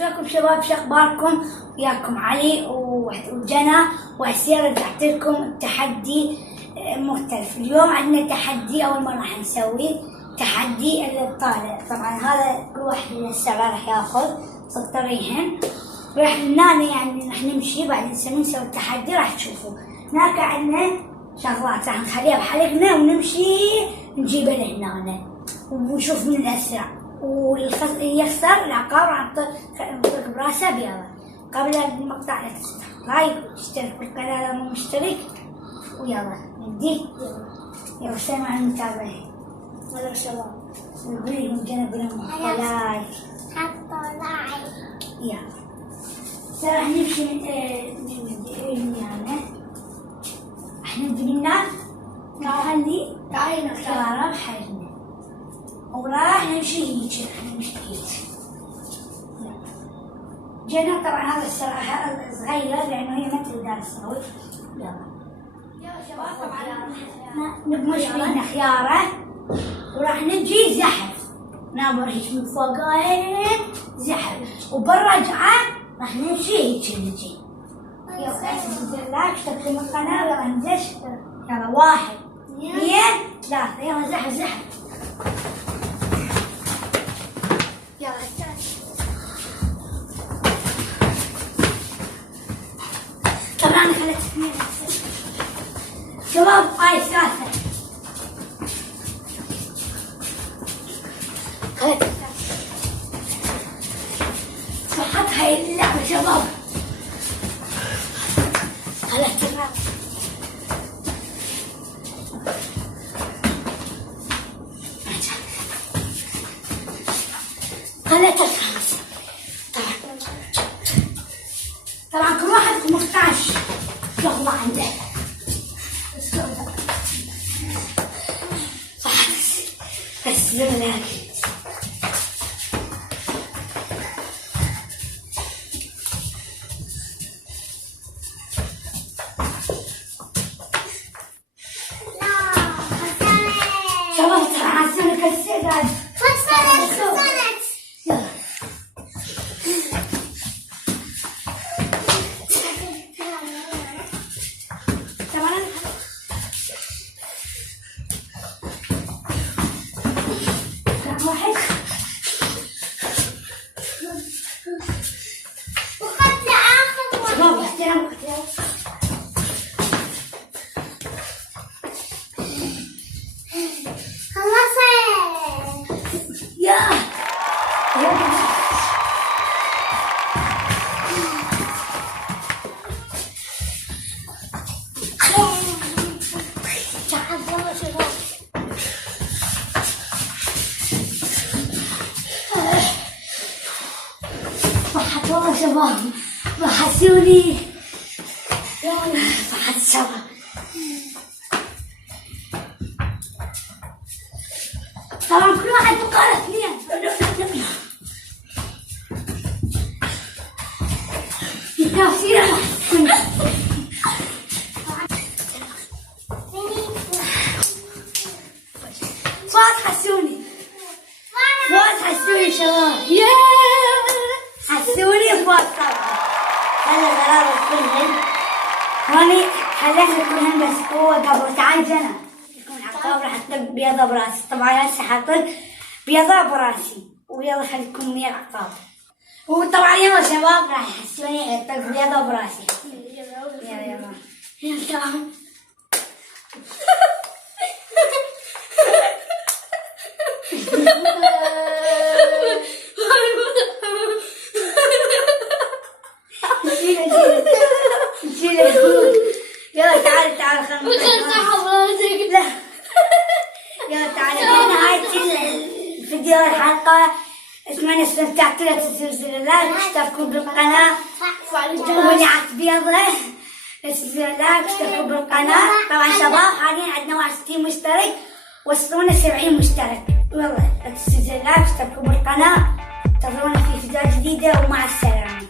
شلونكم شباب؟ شو اخباركم؟ وياكم علي وجنى، وهسه رجعت لكم تحدي مختلف. اليوم عندنا تحدي اول مره راح نسوي تحدي الطالع. طبعا هذا كل واحد من السبعه راح ياخذ سطريهن، راح يعني راح نمشي بعدين نسوي التحدي راح تشوفوا. هناك عندنا شغلات راح نخليها بحلقنا ونمشي نجيبها لهنا ونشوف من الاسرع، ويخسر العقاب راح نطق براسه بيضة. قبل المقطع لا تنسوا لايك واشترك بالقناة لو مو مشترك، ويلا نبدي. يلا سلام على المتابعين. هلا شباب، نقول لهم جنب لهم لايك، حطوا لايك. يلا هسه راح نمشي من هنا. راح نبدي من هنا، نخلي نختار بحالنا وراح نمشي هيك. راح نمشي هيك. جنى طبعا هذا الصراحة صغير لأنه هي ما تقدر تسوي. يلا شباب، طبعا نقمش بينا خيارة وراح نجي زحف، نعبر هيك من فوقين زحف، وبالرجعة راح نمشي هيك نجي. يلا انزل لايك، اشترك في القناة ويلا ننزل. يلا 1 2 3 يلا زحف زحف. يلا طبعا انا خليت اثنين شباب. هاي 3 خليت صحت هاي اللعبة شباب. خليت الخامس. طبعا كل واحد 15 شغلة عنده. صح بس زلك شباب. ترى عسلك السيدات والله شباب وحسوني. صحت الشباب. طبعا كل واحد بقى 2. صوت حسوني، صوت حسوني شباب. حسوني فوق طبعا. خلى الغرابة كلهن هوني، خليها كلهن بس هو قبل. تعال جنى يكون عقاب راح اطق بيضة براسي. طبعا هسه حاطط بيضة براسي، ويلا خليكم ويا العقاب. وطبعا يلا شباب راح يحسوني اطق بيضة براسي. يلا يلا يلا يلا تعال خلينا. يلا تعال نهاية الفيديو الحلقة. اتمنى استمتعتوا. لا تنسوا لايك واشتركوا بالقناة ومنعت بيضة. لا تنسوا لايك واشتركوا بالقناة. طبعا شباب حاليا عندنا 61 مشترك، وصلونا 70 مشترك. يلا لا تنسوا لايك واشتركوا بالقناة. انتظرونا في فيديوهات جديدة ومع السلامة.